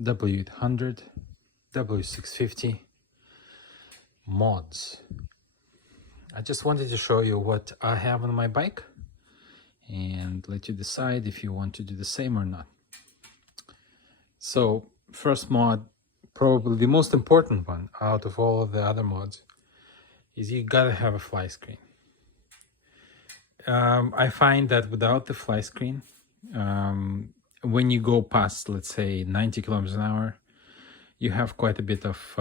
W800, W650 mods. I just wanted to show you what I have on my bike and let you decide if you want to do the same or not. So first mod, probably the most important one out of all of the other mods, is you gotta have a fly screen. I find that without the fly screen, when you go past, let's say 90 kilometers an hour, you have quite a bit of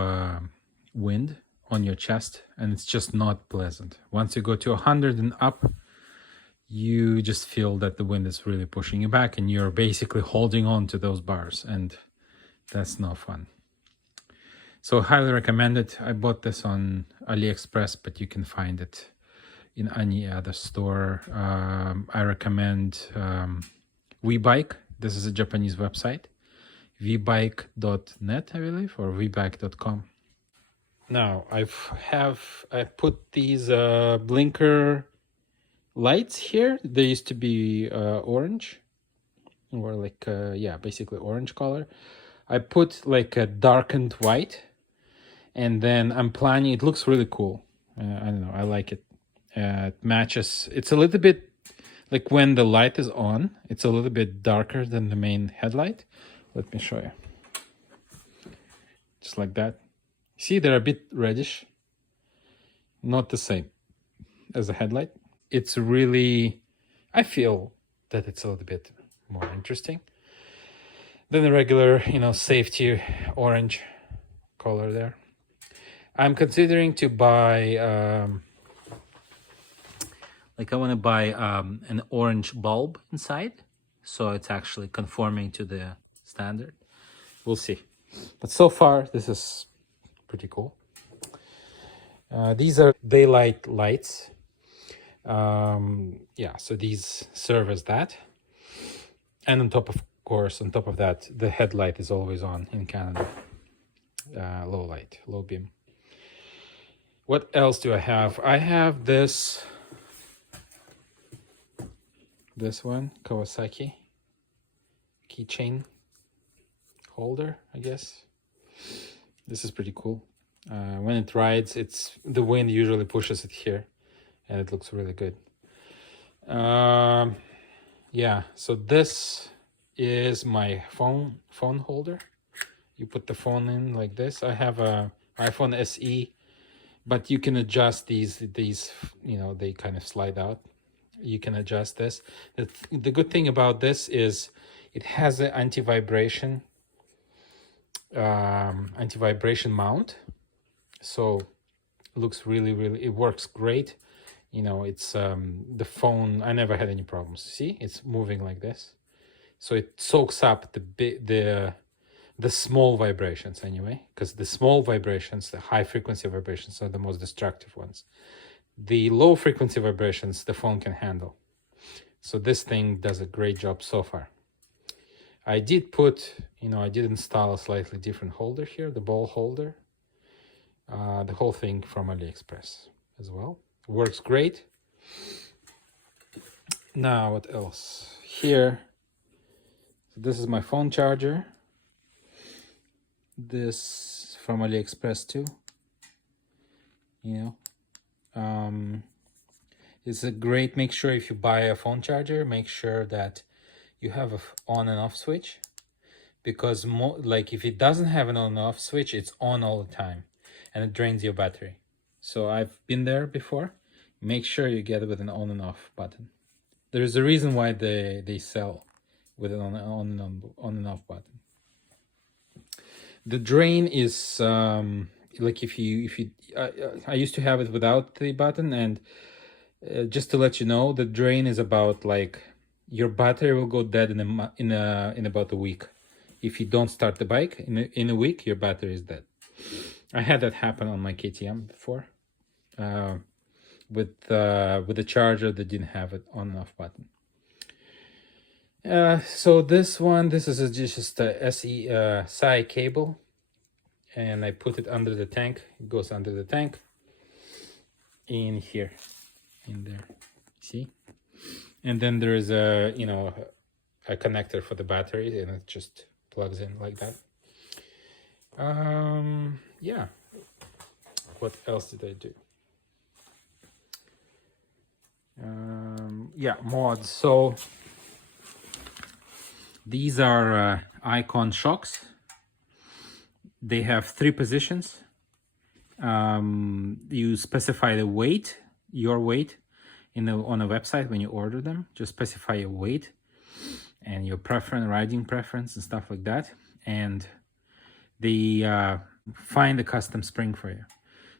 wind on your chest, and it's just not pleasant. Once you go to 100 and up, you just feel that the wind is really pushing you back, and you're basically holding on to those bars, and that's no fun. So highly recommend it. I bought this on AliExpress, but you can find it in any other store. I recommend WeBike. This is a Japanese website, vbike.net, I believe, or vbike.com. Now I put these blinker lights here. They used to be orange, or like yeah, basically orange color. I put like a darkened white, and then I'm planning. It looks really cool. I don't know. I like it. It matches. It's a little bit like when the light is on, it's a little bit darker than the main headlight. Let me show you. Just like that. See, they're a bit reddish. Not the same as the headlight. It's really, I feel that it's a little bit more interesting than the regular, safety orange color there. I'm considering to buy, I want to buy an orange bulb inside, so it's actually conforming to the standard. We'll see. But so far, this is pretty cool. These are daylight lights. Yeah, so these serve as that. And on top of that, the headlight is always on in Canada. Low light, low beam. What else do I have? I have this one, Kawasaki keychain holder, I guess. This is pretty cool. When it rides, the wind usually pushes it here, and it looks really good. Yeah, so this is my phone holder. You put the phone in like this. I have a iPhone SE, but you can adjust these, they kind of slide out. You can adjust this. The good thing about this is it has an anti-vibration mount, so it looks really, it works great. It's the phone, I never had any problems. See, it's moving like this, so it soaks up the small vibrations anyway, because the small vibrations, the high frequency vibrations, are the most destructive ones. The low frequency vibrations the phone can handle. So this thing does a great job so far. I did install a slightly different holder here, the ball holder. The whole thing from AliExpress as well. Works great. Now, what else? Here, so this is my phone charger. This from AliExpress too. It's a great, make sure if you buy a phone charger, make sure that you have an on and off switch, because if it doesn't have an on and off switch, it's on all the time and it drains your battery. So I've been there before. Make sure you get it with an on and off button. There's a reason why they sell with an on and off button. The drain is I used to have it without the button, and just to let you know, the drain is about your battery will go dead in about a week. If you don't start the bike in a week, your battery is dead. I had that happen on my KTM before, with a charger that didn't have it on and off button. So this is just a SE SI cable, and I put it under the tank. It goes under the tank in here, in there. See? And then there is a connector for the battery, and it just plugs in like that. Yeah. What else did I do? Yeah, mods. So these are Ikon shocks. They have 3 positions. You specify the weight, your weight, on a website when you order them. Just specify your weight and your preference, riding preference, and stuff like that. And they find a custom spring for you.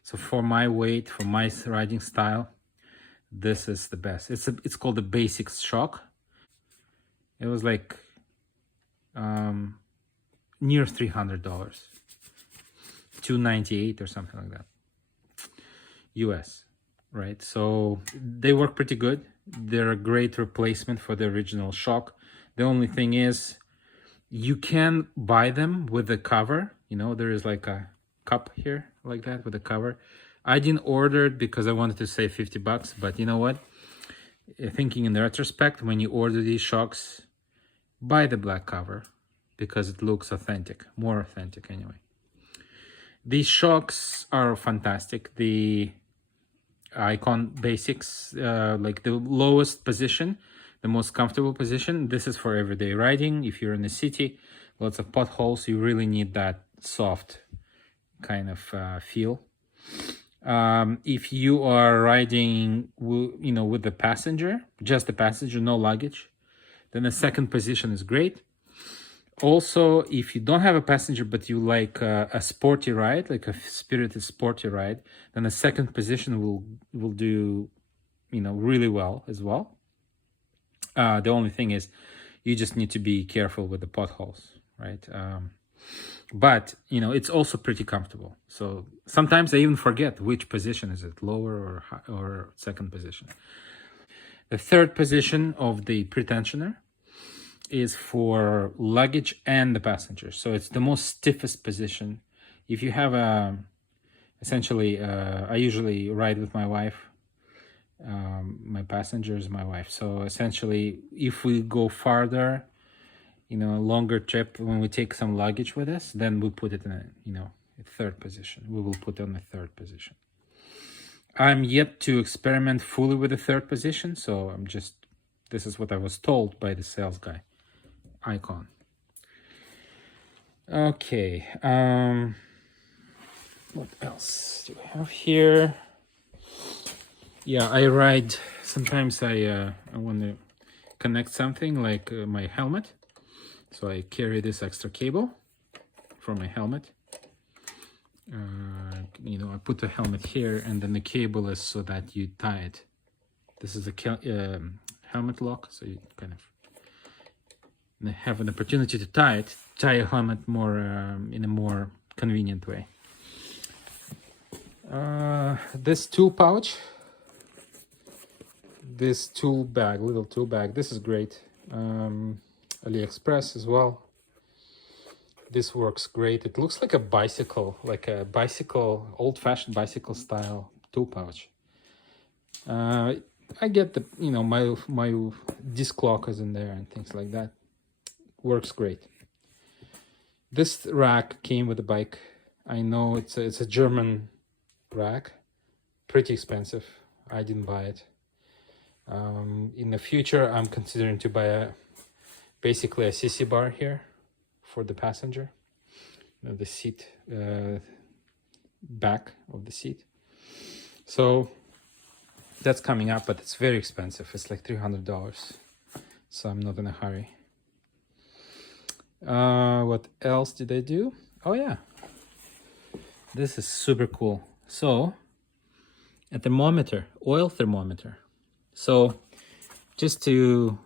So for my weight, for my riding style, this is the best. It's called the Basix shock. It was like near $300, $298 or something like that, US, right? So they work pretty good. They're a great replacement for the original shock. The only thing is, you can buy them with the cover. You know, there is like a cup here like that with a cover. I didn't order it because I wanted to save 50 bucks, but you know what? Thinking in retrospect, when you order these shocks, buy the black cover because it looks authentic, more authentic anyway. These shocks are fantastic. The Ikon Basix, like the lowest position, the most comfortable position. This is for everyday riding. If you're in the city, lots of potholes, you really need that soft kind of feel. If you are riding, you know, with the passenger, just the passenger, no luggage, then the second position is great. Also, if you don't have a passenger but you like a sporty ride, like a spirited sporty ride, then the second position will do, you know, really well as well. The only thing is, you just need to be careful with the potholes, right? But you know, it's also pretty comfortable. So sometimes I even forget which position is it, lower or second position. The third position of the pretensioner is for luggage and the passenger. So it's the most stiffest position. If you have essentially, I usually ride with my wife. My passenger is my wife. So essentially, if we go farther, you know, a longer trip, when we take some luggage with us, then we put it in a, you know, a third position. We will put on the third position. I'm yet to experiment fully with the third position, so this is what I was told by the sales guy. Ikon. Okay, what else do we have here? Yeah, I ride, sometimes I want to connect something like my helmet. So I carry this extra cable for my helmet. You know, I put the helmet here, and then the cable is so that you tie it. This is a helmet lock, so you kind of have an opportunity to tie a helmet more in a more convenient way. This tool pouch, this little tool bag, this is great. AliExpress as well. This works great. It looks like a bicycle, old-fashioned bicycle style tool pouch. I get the, you know, my disc lock is in there and things like that. Works great. This rack came with the bike. I know it's a German rack, pretty expensive. I didn't buy it. In the future, I'm considering to buy basically a CC bar here for the passenger, you know, the seat, back of the seat. So that's coming up, but it's very expensive. It's like $300, so I'm not in a hurry. What else did I do? Oh yeah, this is super cool. So a thermometer, oil thermometer. So just to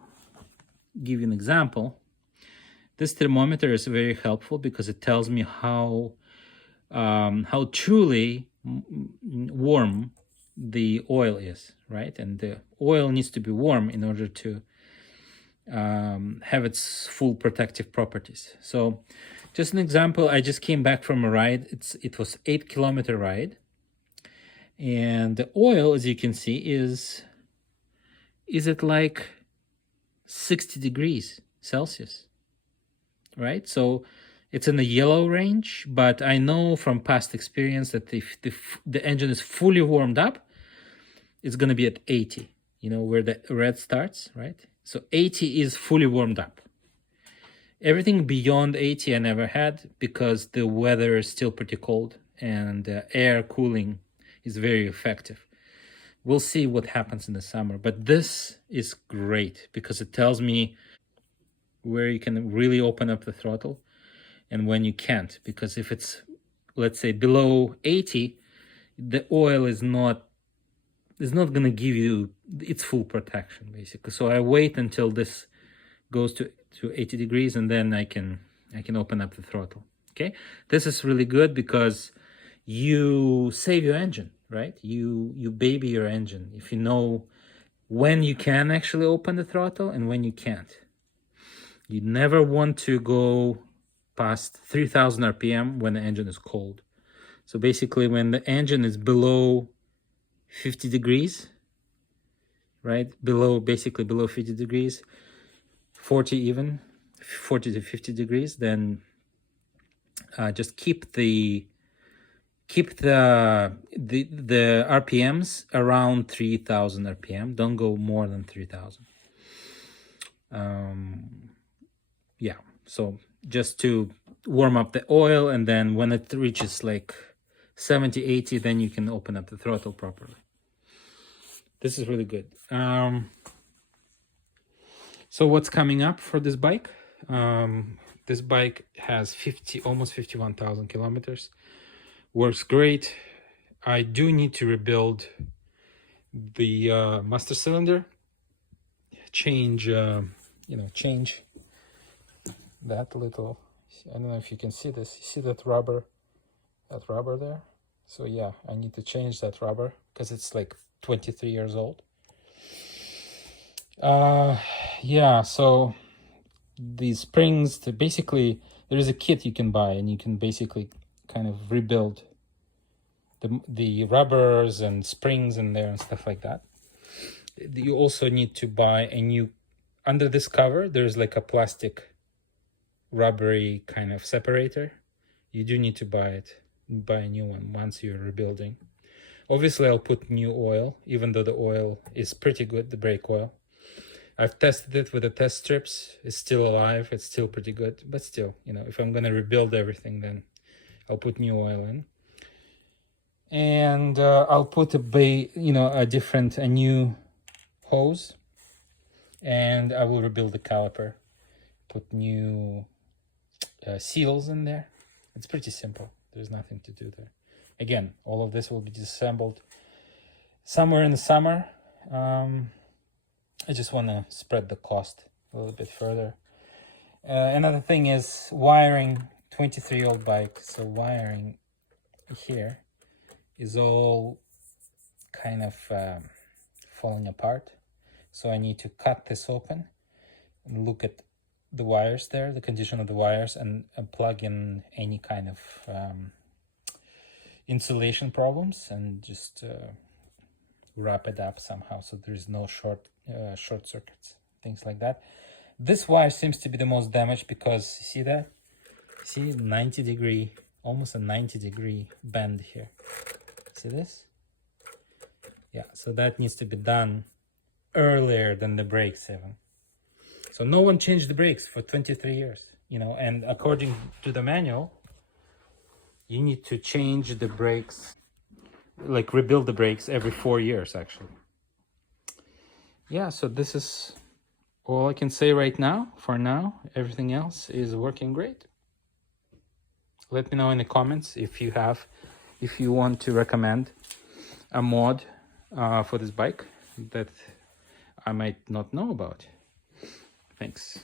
give you an example, this thermometer is very helpful because it tells me how truly warm the oil is, right? And the oil needs to be warm in order to have its full protective properties. So just an example, I just came back from a ride. It was 8-kilometer ride, and the oil, as you can see, is at like 60 degrees Celsius, right? So It's in the yellow range, but I know from past experience that if the engine is fully warmed up, it's going to be at 80, you know, where the red starts, right? So 80 is fully warmed up. Everything beyond 80 I never had because the weather is still pretty cold and air cooling is very effective. We'll see what happens in the summer, but this is great because it tells me where you can really open up the throttle and when you can't, because if it's, let's say, below 80, the oil is not going to give you its full protection, basically. So I wait until this goes to 80 degrees and then I can open up the throttle. Okay, this is really good because you save your engine, right? You baby your engine if you know when you can actually open the throttle and when you can't. You never want to go past 3000 RPM when the engine is cold. So basically when the engine is below 50 degrees, right? Basically below 50 degrees, 40 to 50 degrees, then just keep the RPMs around 3000 RPM. Don't go more than 3000. Yeah, so just to warm up the oil, and then when it reaches like 70, 80, then you can open up the throttle properly. This is really good. So what's coming up for this bike? This bike has almost 51,000 kilometers. Works great. I do need to rebuild the master cylinder. Change that little, I don't know if you can see this. You see that rubber there? So yeah, I need to change that rubber because it's like 23 years old. Yeah, so these springs, basically there is a kit you can buy and you can basically kind of rebuild the rubbers and springs in there and stuff like that. You also need to buy a new, under this cover there's like a plastic rubbery kind of separator. You do need to buy a new one once you're rebuilding. Obviously I'll put new oil, even though the oil is pretty good, the brake oil. I've tested it with the test strips. It's still alive, it's still pretty good, but still, you know, if I'm gonna rebuild everything, then I'll put new oil in. And I'll put a new hose, and I will rebuild the caliper, put new seals in there. It's pretty simple. There's nothing to do there. Again, all of this will be disassembled somewhere in the summer. I just want to spread the cost a little bit further. Another thing is wiring. 23-year-old bike, so wiring here is all kind of falling apart. So I need to cut this open and look at the wires there, the condition of the wires, and plug in any kind of insulation problems and just wrap it up somehow so there's no short circuits, things like that. This wire seems to be the most damaged because you see that? See, 90 degree, almost a 90 degree bend here. See this? Yeah, so that needs to be done earlier than the brakes even. So no one changed the brakes for 23 years, you know, and according to the manual, you need to change the brakes, like rebuild the brakes every 4 years actually. Yeah, so this is all I can say right now. For now, everything else is working great. Let me know in the comments if you want to recommend a mod for this bike that I might not know about. Thanks.